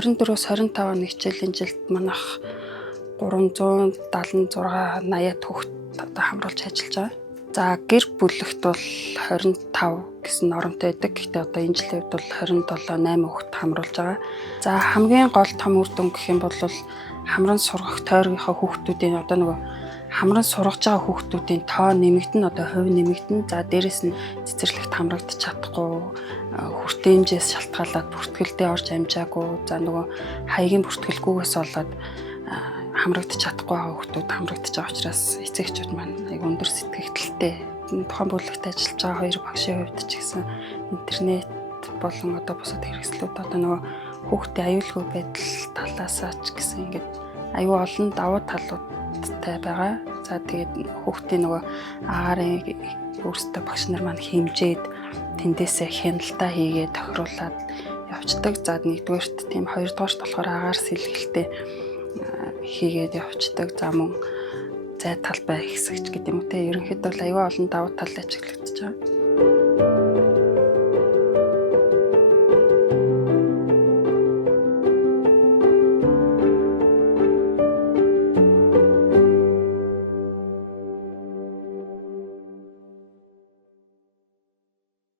24-с 25 оны хичээлийн жилд манайх 376 80 хүүхэд одоо хамруулж ажиллаж байгаа. За гэр бүлэгт бол 25 гэсэн нормтой байдаг. Гэхдээ одоо энэ жилийн хувьд бол 27 8 хүүхэд хамруулж байгаа. За хамгийн гол том үр дүн гэх юм бол хамран сургах тойргийнхаа хүүхдүүдийн одоо нөгөө хамран сургаж байгаа хүүхдүүдийн тоо нэмэгдэн одоо хувь нэмэгдэн. За дээрэс нь цэцэрлэгт хамрагдаж чадахгүй, хүртээмжээс шалтгаалаад бүртгэлдээ орж амжаагүй. За нөгөө хаягийн бүртгэлгүйгээс болоод хамрагдаж чадахгүй байгаа хүүхдүүд хамрагдаж байгаа учраас эцэгчүүд маань аяг өндөр сэтгэгдэлтэй. Тухайн бүлэгт ажиллаж байгаа хоёр багшийн хувьд ч гэсэн интернет болон одоо бусад хэрэгслүүд одоо нөгөө хүүхдийн аюулгүй байдал талаасаа ч гэсэн ингээд аюул олон давуу талуудтай байгаа. За тэгээд хүүхдийн нөгөө агаарын өөрсдөө багш нар маань хэмжээд тэндээсээ хяналтаа хийгээд тохируулаад явцдаг. За нэгдүгээрт тийм хоёрдугаарт болохоор агаар сэлгэлтэй хийгээд явцдаг. За мөн зай талбай хэсэгч гэдэг юм те ерөнхийдөө аюул олон давуу тал ажиглагдаж байгаа.